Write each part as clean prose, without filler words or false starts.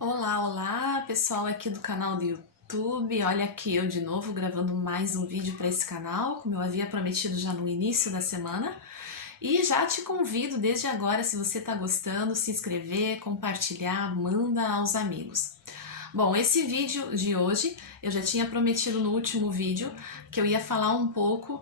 Olá, olá, pessoal aqui do canal do YouTube. Olha aqui eu de novo gravando mais um vídeo para esse canal, como eu havia prometido já no início da semana. E já te convido desde agora, se você está gostando, se inscrever, compartilhar, manda aos amigos. Bom, esse vídeo de hoje, eu já tinha prometido no último vídeo que eu ia falar um pouco,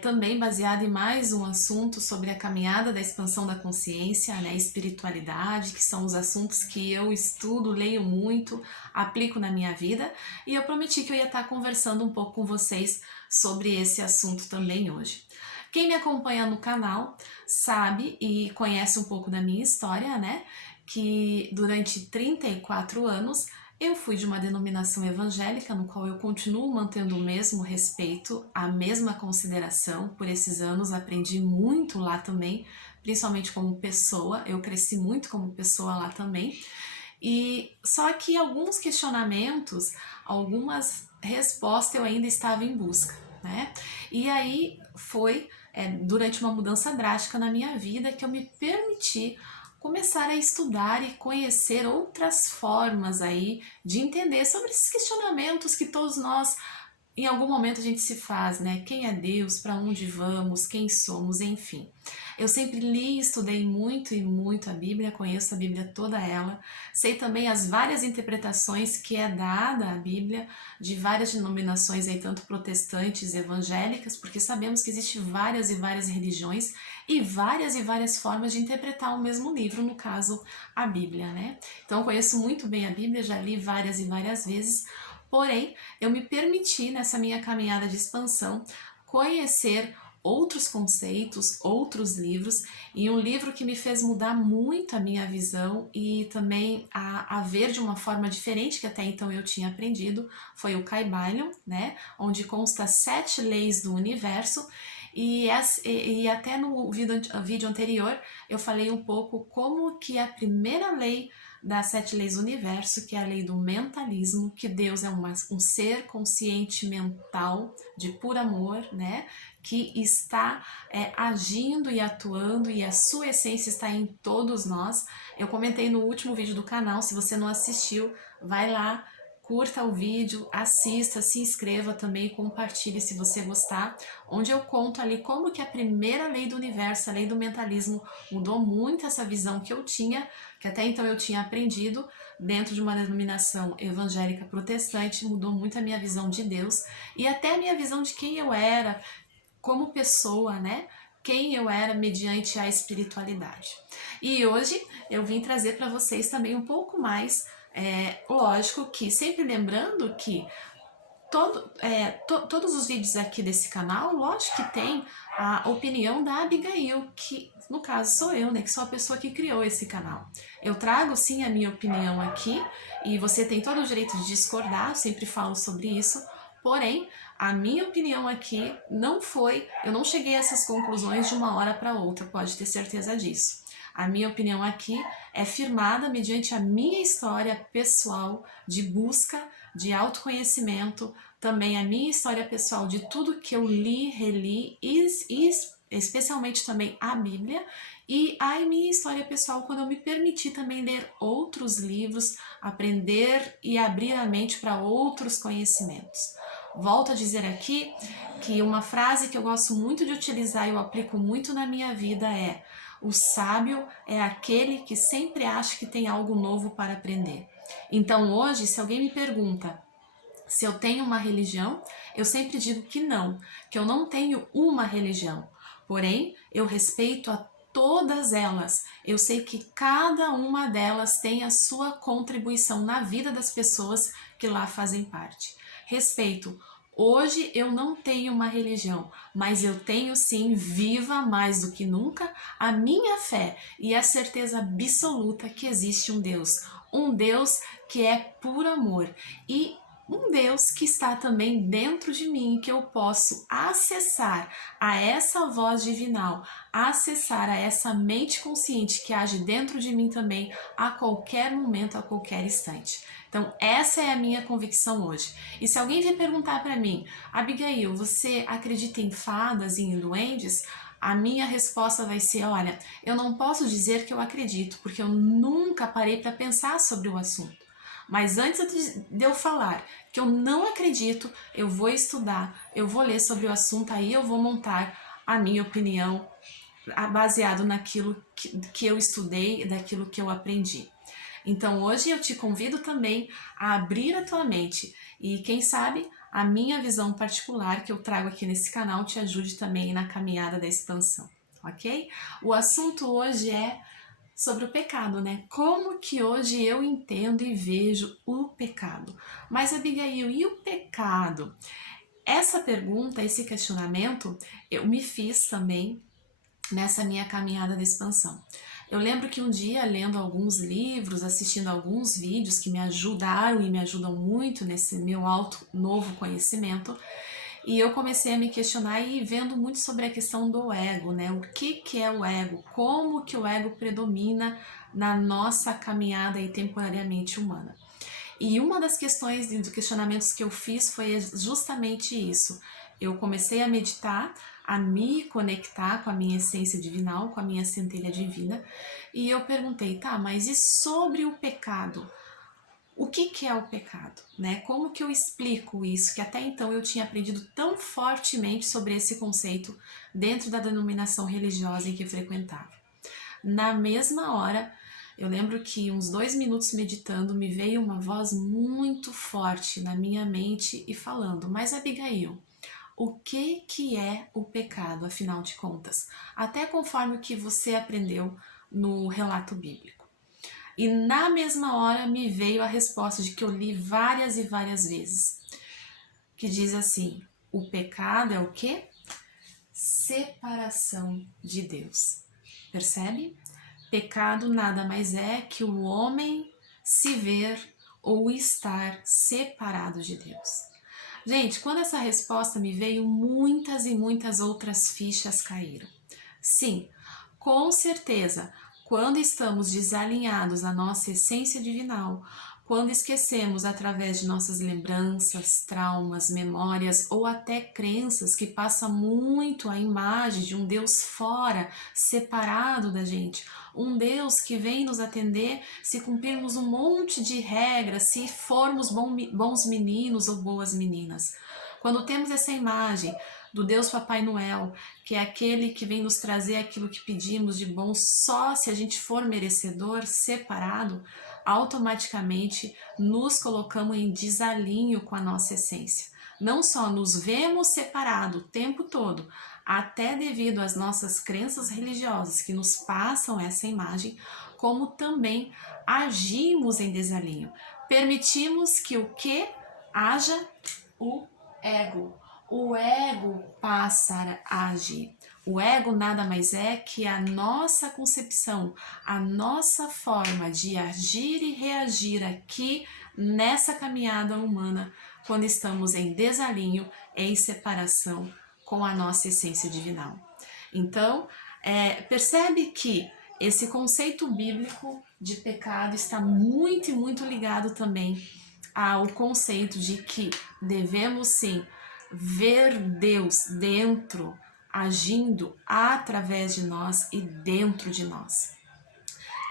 também baseado em mais um assunto sobre a caminhada da expansão da consciência, né, espiritualidade, que são os assuntos que eu estudo, leio muito, aplico na minha vida, e eu prometi que eu ia estar conversando um pouco com vocês sobre esse assunto também hoje. Quem me acompanha no canal sabe e conhece um pouco da minha história, né? Que durante 34 anos eu fui de uma denominação evangélica, no qual eu continuo mantendo o mesmo respeito, a mesma consideração. Por esses anos aprendi muito lá também, principalmente como pessoa, eu cresci muito como pessoa lá também. E só que alguns questionamentos, algumas respostas eu ainda estava em busca, né? E aí foi durante uma mudança drástica na minha vida que eu me permiti começar a estudar e conhecer outras formas aí de entender sobre esses questionamentos que todos nós em algum momento a gente se faz, né? Quem é Deus? Para onde vamos? Quem somos? Enfim. Eu sempre li e estudei muito e muito a Bíblia, conheço a Bíblia toda ela. Sei também as várias interpretações que é dada à Bíblia de várias denominações aí, tanto protestantes, evangélicas, porque sabemos que existem várias e várias religiões e várias formas de interpretar o mesmo livro, no caso, a Bíblia, né? Então eu conheço muito bem a Bíblia, já li várias e várias vezes. Porém, eu me permiti nessa minha caminhada de expansão conhecer outros conceitos, outros livros, e um livro que me fez mudar muito a minha visão e também a ver de uma forma diferente que até então eu tinha aprendido, foi o Kybalion, né, onde consta 7 leis do universo, e até no vídeo anterior eu falei um pouco como que a primeira lei das 7 leis do universo, que é a lei do mentalismo, que Deus é um ser consciente mental de puro amor, né? Que está agindo e atuando e a sua essência está em todos nós. Eu comentei no último vídeo do canal, se você não assistiu, vai lá, curta o vídeo, assista, se inscreva também e compartilhe se você gostar, onde eu conto ali como que a primeira lei do universo, a lei do mentalismo, mudou muito essa visão que eu tinha, que até então eu tinha aprendido dentro de uma denominação evangélica protestante, mudou muito a minha visão de Deus e até a minha visão de quem eu era como pessoa, né? Quem eu era mediante a espiritualidade. E hoje eu vim trazer para vocês também um pouco mais, lógico que sempre lembrando que todos os vídeos aqui desse canal, lógico que tem a opinião da Abigail, que no caso sou eu, né, que sou a pessoa que criou esse canal. Eu trago sim a minha opinião aqui e você tem todo o direito de discordar, eu sempre falo sobre isso, porém a minha opinião aqui não foi, eu não cheguei a essas conclusões de uma hora para outra, pode ter certeza disso. A minha opinião aqui é firmada mediante a minha história pessoal de busca, de autoconhecimento, também a minha história pessoal de tudo que eu li, reli e especialmente também a Bíblia e a minha história pessoal quando eu me permiti também ler outros livros, aprender e abrir a mente para outros conhecimentos. Volto a dizer aqui que uma frase que eu gosto muito de utilizar e eu aplico muito na minha vida é: o sábio é aquele que sempre acha que tem algo novo para aprender. Então hoje, se alguém me pergunta se eu tenho uma religião, eu sempre digo que não, que eu não tenho uma religião. Porém, eu respeito a todas elas. Eu sei que cada uma delas tem a sua contribuição na vida das pessoas que lá fazem parte. Respeito. Hoje eu não tenho uma religião, mas eu tenho sim, viva mais do que nunca, a minha fé e a certeza absoluta que existe um Deus que é puro amor e um Deus que está também dentro de mim, que eu posso acessar a essa voz divinal, acessar a essa mente consciente que age dentro de mim também a qualquer momento, a qualquer instante. Então, essa é a minha convicção hoje. E se alguém vier perguntar para mim, Abigail, você acredita em fadas e em duendes? A minha resposta vai ser: olha, eu não posso dizer que eu acredito, porque eu nunca parei para pensar sobre o assunto. Mas antes de eu falar que eu não acredito, eu vou estudar, eu vou ler sobre o assunto, aí eu vou montar a minha opinião baseado naquilo que eu estudei, daquilo que eu aprendi. Então hoje eu te convido também a abrir a tua mente e quem sabe a minha visão particular que eu trago aqui nesse canal te ajude também na caminhada da expansão, ok? O assunto hoje é sobre o pecado, né? Como que hoje eu entendo e vejo o pecado? Mas Abigail, e o pecado? Essa pergunta, esse questionamento, eu me fiz também nessa minha caminhada da expansão. Eu lembro que um dia, lendo alguns livros, assistindo alguns vídeos que me ajudaram e me ajudam muito nesse meu novo conhecimento, e eu comecei a me questionar e vendo muito sobre a questão do ego, né? O que é o ego? Como que o ego predomina na nossa caminhada aí temporariamente humana? E uma das questões e questionamentos que eu fiz foi justamente isso. Eu comecei a meditar, a me conectar com a minha essência divinal, com a minha centelha divina, e eu perguntei, tá, mas e sobre o pecado? O que é o pecado, né? Como que eu explico isso? Que até então eu tinha aprendido tão fortemente sobre esse conceito dentro da denominação religiosa em que frequentava. Na mesma hora, eu lembro que uns 2 minutos meditando me veio uma voz muito forte na minha mente e falando, mas Abigail, o que é o pecado, afinal de contas? Até conforme o que você aprendeu no relato bíblico. E na mesma hora me veio a resposta de que eu li várias e várias vezes, que diz assim, o pecado é o quê? Separação de Deus. Percebe? Pecado nada mais é que o homem se ver ou estar separado de Deus. Gente, quando essa resposta me veio, muitas e muitas outras fichas caíram. Sim, com certeza, quando estamos desalinhados à nossa essência divinal, quando esquecemos através de nossas lembranças, traumas, memórias ou até crenças que passa muito a imagem de um Deus fora, separado da gente, um Deus que vem nos atender se cumprirmos um monte de regras, se formos bons meninos ou boas meninas. Quando temos essa imagem do Deus Papai Noel, que é aquele que vem nos trazer aquilo que pedimos de bom só se a gente for merecedor, separado, automaticamente nos colocamos em desalinho com a nossa essência. Não só nos vemos separado o tempo todo, até devido às nossas crenças religiosas que nos passam essa imagem, como também agimos em desalinho. Permitimos que o que haja o ego. O ego passa a agir. O ego nada mais é que a nossa concepção, a nossa forma de agir e reagir aqui nessa caminhada humana, quando estamos em desalinho, em separação com a nossa essência divinal. Então, percebe que esse conceito bíblico de pecado está muito e muito ligado também ao conceito de que devemos sim ver Deus dentro, agindo através de nós e dentro de nós.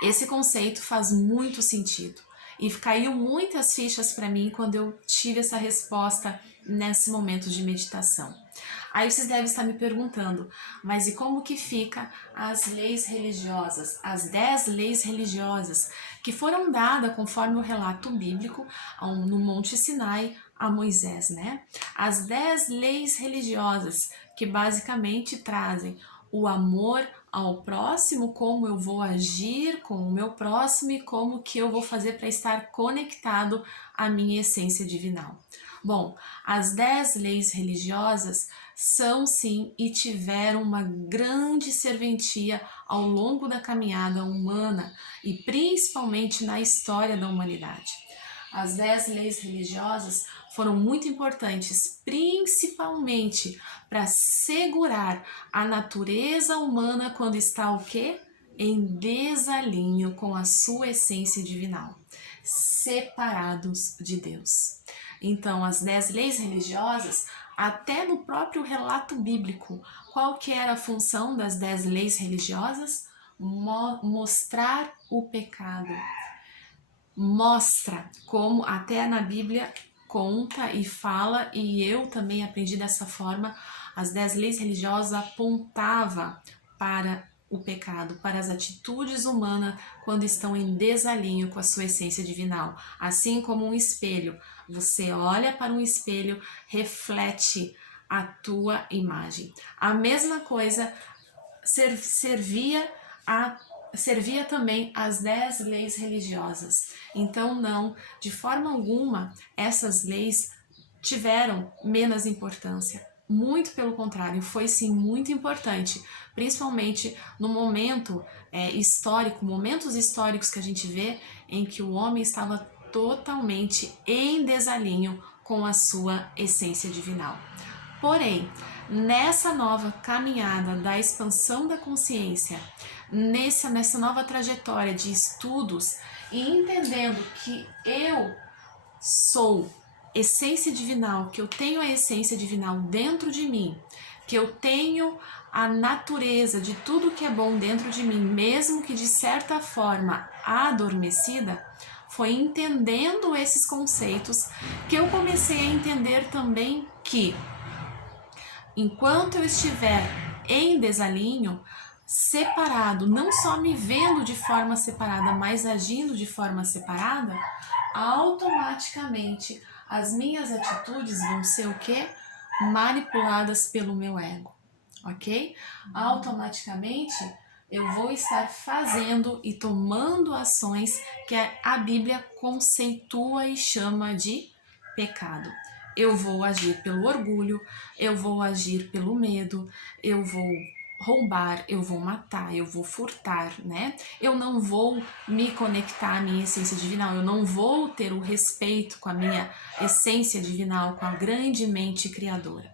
Esse conceito faz muito sentido e caiu muitas fichas para mim quando eu tive essa resposta nesse momento de meditação. Aí vocês devem estar me perguntando, mas e como que fica as leis religiosas, as 10 leis religiosas que foram dadas conforme o relato bíblico no Monte Sinai a Moisés, né? As 10 leis religiosas que basicamente trazem o amor ao próximo, como eu vou agir com o meu próximo e como que eu vou fazer para estar conectado à minha essência divinal. Bom, as 10 leis religiosas são sim e tiveram uma grande serventia ao longo da caminhada humana e principalmente na história da humanidade. As 10 leis religiosas foram muito importantes, principalmente para segurar a natureza humana quando está o quê? Em desalinho com a sua essência divinal, separados de Deus. Então, as 10 leis religiosas, até no próprio relato bíblico, qual que era a função das 10 leis religiosas? Mostrar o pecado, mostra como até na Bíblia conta e fala, e eu também aprendi dessa forma, as 10 leis religiosas apontava para o pecado, para as atitudes humanas quando estão em desalinho com a sua essência divinal. Assim como um espelho, você olha para um espelho, reflete a tua imagem. A mesma coisa servia também as 10 leis religiosas. Então não, de forma alguma, essas leis tiveram menos importância. Muito pelo contrário, foi sim muito importante, principalmente no momento histórico, momentos históricos que a gente vê em que o homem estava totalmente em desalinho com a sua essência divinal. Porém, nessa nova caminhada da expansão da consciência, nessa nova trajetória de estudos e entendendo que eu sou essência divinal, que eu tenho a essência divinal dentro de mim, que eu tenho a natureza de tudo que é bom dentro de mim, mesmo que de certa forma adormecida, foi entendendo esses conceitos que eu comecei a entender também que enquanto eu estiver em desalinho, separado, não só me vendo de forma separada, mas agindo de forma separada, automaticamente as minhas atitudes vão ser o quê? Manipuladas pelo meu ego, ok? Automaticamente eu vou estar fazendo e tomando ações que a Bíblia conceitua e chama de pecado. Eu vou agir pelo orgulho, eu vou agir pelo medo, eu vou roubar, eu vou matar, eu vou furtar, né? Eu não vou me conectar à minha essência divinal, eu não vou ter o respeito com a minha essência divinal, com a grande mente criadora.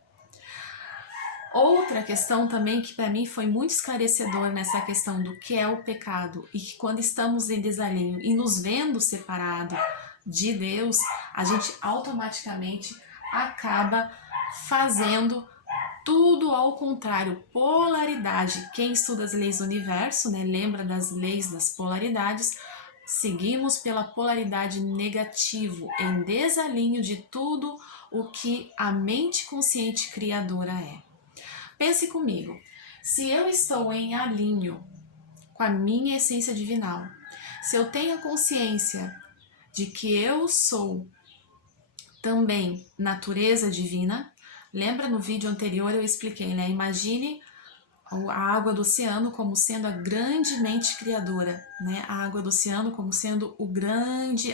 Outra questão também que para mim foi muito esclarecedor nessa questão do que é o pecado e que quando estamos em desalinho e nos vendo separado de Deus, a gente automaticamente acaba fazendo tudo ao contrário, polaridade. Quem estuda as leis do universo, né, lembra das leis das polaridades, seguimos pela polaridade negativo, em desalinho de tudo o que a mente consciente criadora é. Pense comigo, se eu estou em alinho com a minha essência divinal, se eu tenho a consciência de que eu sou também natureza divina, lembra no vídeo anterior eu expliquei, né? Imagine a água do oceano como sendo a grande mente criadora, né? A água do oceano como sendo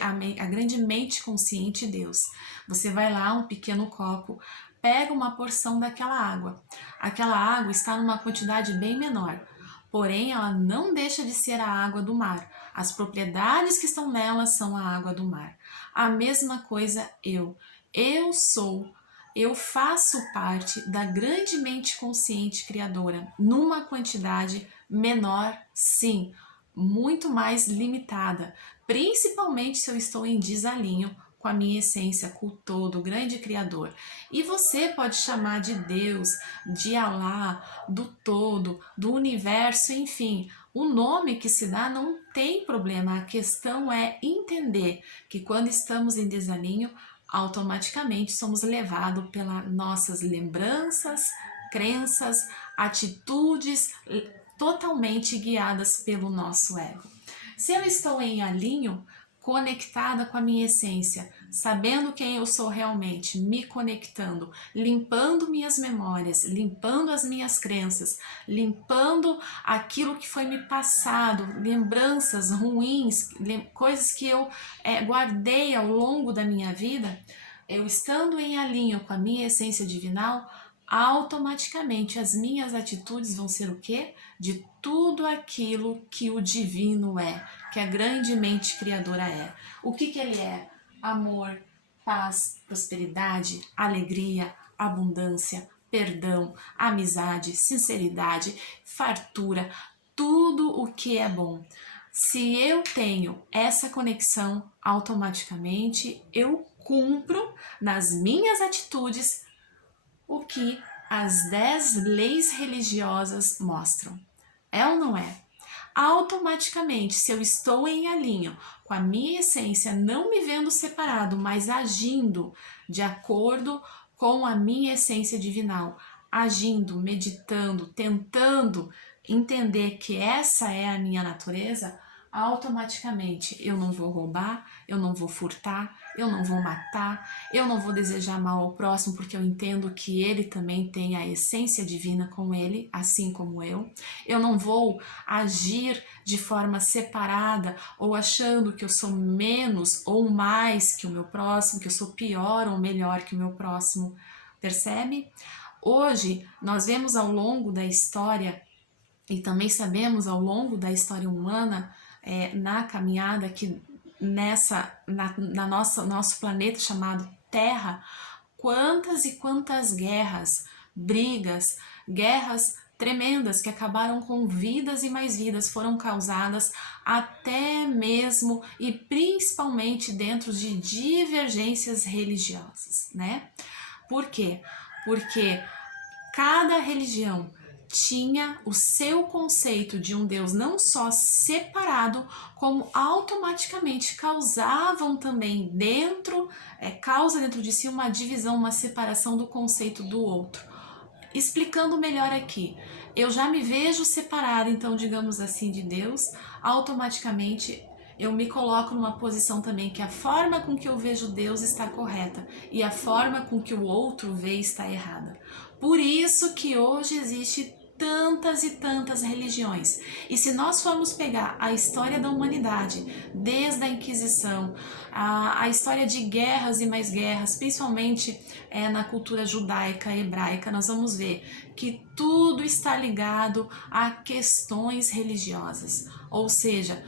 a grande mente consciente de Deus. Você vai lá, um pequeno copo, pega uma porção daquela água. Aquela água está numa quantidade bem menor, porém ela não deixa de ser a água do mar. As propriedades que estão nela são a água do mar. A mesma coisa eu faço parte da grande mente consciente criadora, numa quantidade menor, sim, muito mais limitada, principalmente se eu estou em desalinho com a minha essência, com o todo, o grande criador. E você pode chamar de Deus, de Alá, do todo, do universo, enfim, o nome que se dá não tem problema, a questão é entender que quando estamos em desalinho, automaticamente somos levados pelas nossas lembranças, crenças, atitudes totalmente guiadas pelo nosso ego. Se eu estou em alinho, conectada com a minha essência, sabendo quem eu sou realmente, me conectando, limpando minhas memórias, limpando as minhas crenças, limpando aquilo que foi me passado, lembranças ruins, coisas que eu guardei ao longo da minha vida, eu estando em alinho com a minha essência divinal, automaticamente as minhas atitudes vão ser o quê? De tudo aquilo que o divino é, que a grande mente criadora é. O que ele é? Amor, paz, prosperidade, alegria, abundância, perdão, amizade, sinceridade, fartura, tudo o que é bom. Se eu tenho essa conexão, automaticamente eu cumpro nas minhas atitudes o que as 10 leis religiosas mostram. É ou não é? automaticamente, se eu estou em alinho com a minha essência, não me vendo separado, mas agindo de acordo com a minha essência divinal, agindo, meditando, tentando entender que essa é a minha natureza, automaticamente eu não vou roubar, eu não vou furtar, eu não vou matar, eu não vou desejar mal ao próximo, porque eu entendo que ele também tem a essência divina com ele, assim como eu. Eu não vou agir de forma separada ou achando que eu sou menos ou mais que o meu próximo, que eu sou pior ou melhor que o meu próximo. Percebe? Hoje nós vemos ao longo da história e também sabemos ao longo da história humana, na caminhada que na nosso planeta chamado Terra, quantas e quantas guerras, brigas, guerras tremendas que acabaram com vidas e mais vidas foram causadas até mesmo e principalmente dentro de divergências religiosas, né? Por quê? Porque cada religião tinha o seu conceito de um Deus não só separado, como automaticamente causavam também causa dentro de si uma divisão, uma separação do conceito do outro. Explicando melhor aqui, eu já me vejo separada, então, digamos assim, de Deus, automaticamente eu me coloco numa posição também que a forma com que eu vejo Deus está correta e a forma com que o outro vê está errada. Por isso que hoje existe tantas e tantas religiões. E se nós formos pegar a história da humanidade, desde a Inquisição, a história de guerras e mais guerras, principalmente na cultura judaica, hebraica, nós vamos ver que tudo está ligado a questões religiosas. Ou seja,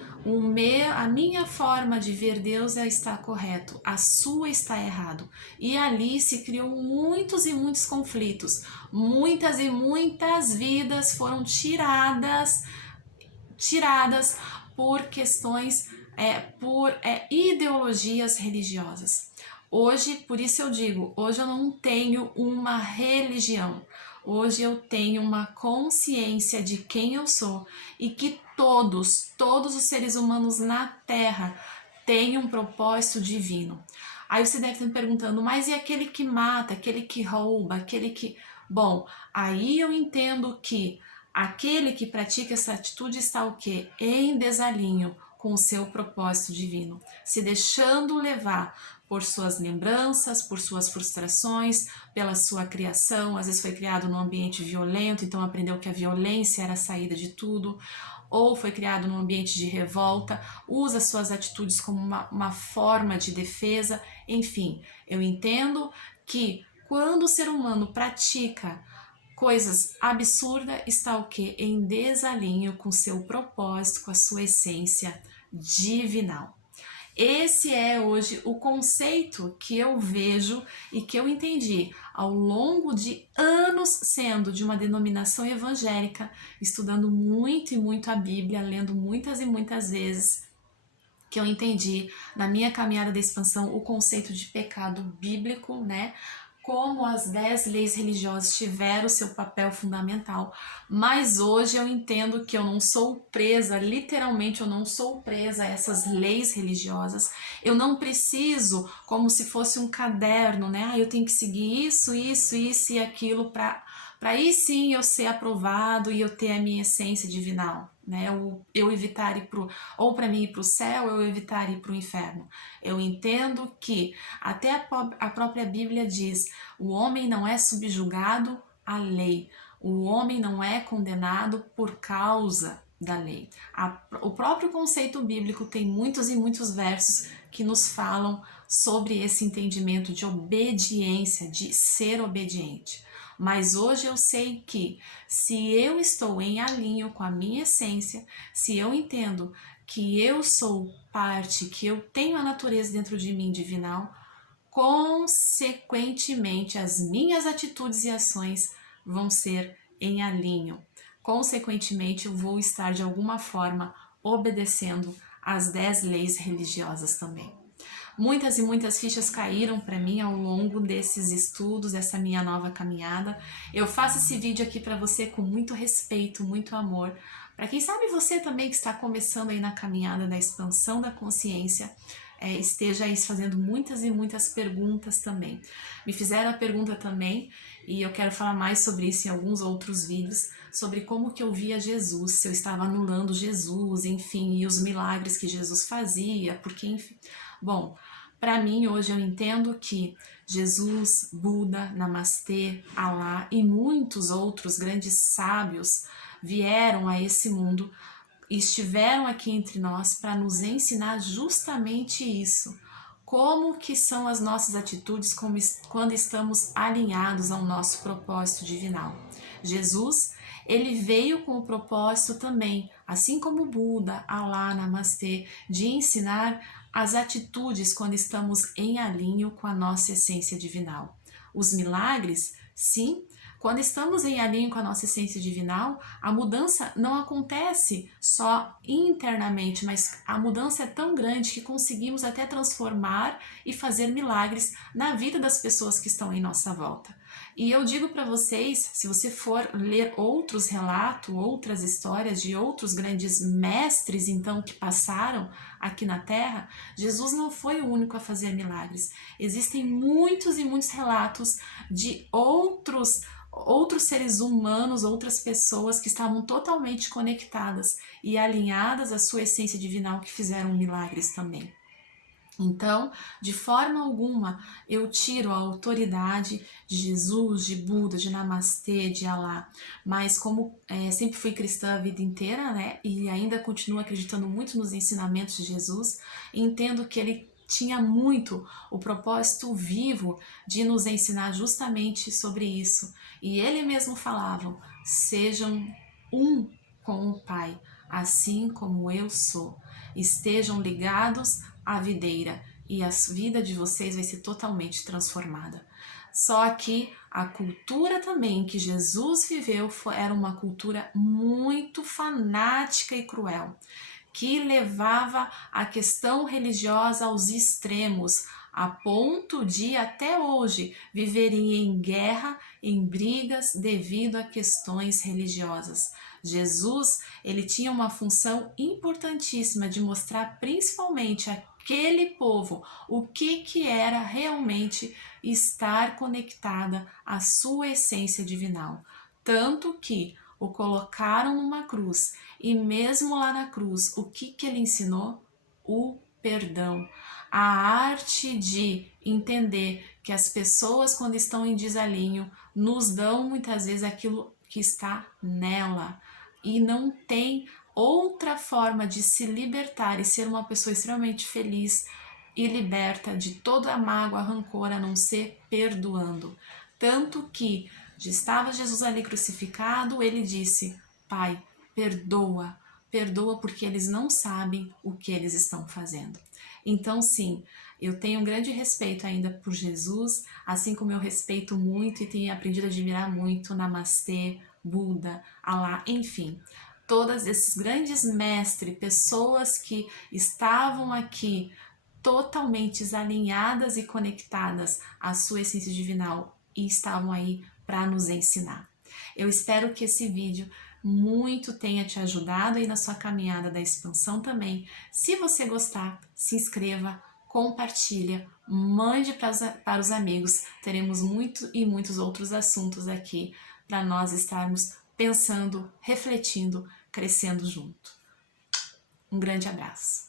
a minha forma de ver Deus está correto, a sua está errado. E ali se criou muitos e muitos conflitos, muitas e muitas vidas foram tiradas por questões, por ideologias religiosas. Hoje, por isso eu digo, hoje eu não tenho uma religião. Hoje eu tenho uma consciência de quem eu sou e que todos os seres humanos na Terra têm um propósito divino. Aí você deve estar me perguntando, mas e aquele que mata, aquele que rouba, aquele que... Bom, aí eu entendo que aquele que pratica essa atitude está o quê? Em desalinho com o seu propósito divino, se deixando levar por suas lembranças, por suas frustrações, pela sua criação. Às vezes foi criado num ambiente violento, então aprendeu que a violência era a saída de tudo, ou foi criado num ambiente de revolta, usa suas atitudes como uma forma de defesa. Enfim, eu entendo que quando o ser humano pratica coisas absurdas, está o que? Em desalinho com seu propósito, com a sua essência divinal. Esse é hoje o conceito que eu vejo e que eu entendi ao longo de anos sendo de uma denominação evangélica, estudando muito e muito a Bíblia, lendo muitas e muitas vezes, que eu entendi na minha caminhada da expansão o conceito de pecado bíblico, né? Como as 10 leis religiosas tiveram o seu papel fundamental, mas hoje eu entendo que eu não sou presa, literalmente eu não sou presa a essas leis religiosas. Eu não preciso, como se fosse um caderno, né? Eu tenho que seguir isso e aquilo para aí sim eu ser aprovado e eu ter a minha essência divinal, né? Eu evitar ir ou para mim ir para o céu, eu evitar ir para o inferno. Eu entendo que até a própria Bíblia diz: o homem não é subjugado à lei, o homem não é condenado por causa da lei. O próprio conceito bíblico tem muitos e muitos versos que nos falam sobre esse entendimento de obediência, de ser obediente. Mas hoje eu sei que se eu estou em alinho com a minha essência, se eu entendo que eu sou parte, que eu tenho a natureza dentro de mim divinal, consequentemente as minhas atitudes e ações vão ser em alinho. Consequentemente, eu vou estar de alguma forma obedecendo às 10 leis religiosas também. Muitas e muitas fichas caíram para mim ao longo desses estudos, dessa minha nova caminhada. Eu faço esse vídeo aqui para você com muito respeito, muito amor, Para quem sabe você também que está começando aí na caminhada da expansão da consciência, esteja aí fazendo muitas e muitas perguntas também. Me fizeram a pergunta também, e eu quero falar mais sobre isso em alguns outros vídeos, sobre como que eu via Jesus, se eu estava anulando Jesus, enfim, e os milagres que Jesus fazia, porque, enfim... Bom, para mim hoje eu entendo que Jesus, Buda, Namastê, Alá e muitos outros grandes sábios vieram a esse mundo e estiveram aqui entre nós para nos ensinar justamente isso. Como que são as nossas atitudes quando estamos alinhados ao nosso propósito divinal. Jesus, ele veio com o propósito também, assim como Buda, Alá, Namastê, de ensinar as atitudes quando estamos em alinho com a nossa essência divinal. Os milagres, sim, quando estamos em alinho com a nossa essência divinal, a mudança não acontece só internamente, mas a mudança é tão grande que conseguimos até transformar e fazer milagres na vida das pessoas que estão em nossa volta. E eu digo para vocês, se você for ler outros relatos, outras histórias de outros grandes mestres então que passaram aqui na Terra, Jesus não foi o único a fazer milagres. Existem muitos e muitos relatos de outros seres humanos, outras pessoas que estavam totalmente conectadas e alinhadas à sua essência divinal que fizeram milagres também. Então, de forma alguma, eu tiro a autoridade de Jesus, de Buda, de Namastê, de Alá, mas como sempre fui cristã a vida inteira, né, e ainda continuo acreditando muito nos ensinamentos de Jesus, entendo que ele tinha muito o propósito vivo de nos ensinar justamente sobre isso. E ele mesmo falava, sejam um com o Pai, assim como eu sou. Estejam ligados à videira e a vida de vocês vai ser totalmente transformada. Só que a cultura também que Jesus viveu era uma cultura muito fanática e cruel, que levava a questão religiosa aos extremos, a ponto de até hoje viverem em guerra, em brigas devido a questões religiosas. Jesus, ele tinha uma função importantíssima de mostrar principalmente aquele povo o que era realmente estar conectada à sua essência divinal. Tanto que o colocaram numa cruz e mesmo lá na cruz, o que ele ensinou? O perdão. A arte de entender que as pessoas quando estão em desalinho nos dão muitas vezes aquilo que está nela e não tem outra forma de se libertar e ser uma pessoa extremamente feliz e liberta de toda a mágoa, rancor, a não ser perdoando. Tanto que estava Jesus ali crucificado, ele disse, Pai, perdoa, perdoa porque eles não sabem o que eles estão fazendo. Então sim, eu tenho um grande respeito ainda por Jesus, assim como eu respeito muito e tenho aprendido a admirar muito Namastê, Buda, Alá, enfim. Todos esses grandes mestres, pessoas que estavam aqui totalmente alinhadas e conectadas à sua essência divinal e estavam aí para nos ensinar. Eu espero que esse vídeo muito tenha te ajudado aí na sua caminhada da expansão também. Se você gostar, se inscreva, compartilha, mande para os amigos. Teremos muito e muitos outros assuntos aqui para nós estarmos pensando, refletindo, crescendo junto. Um grande abraço.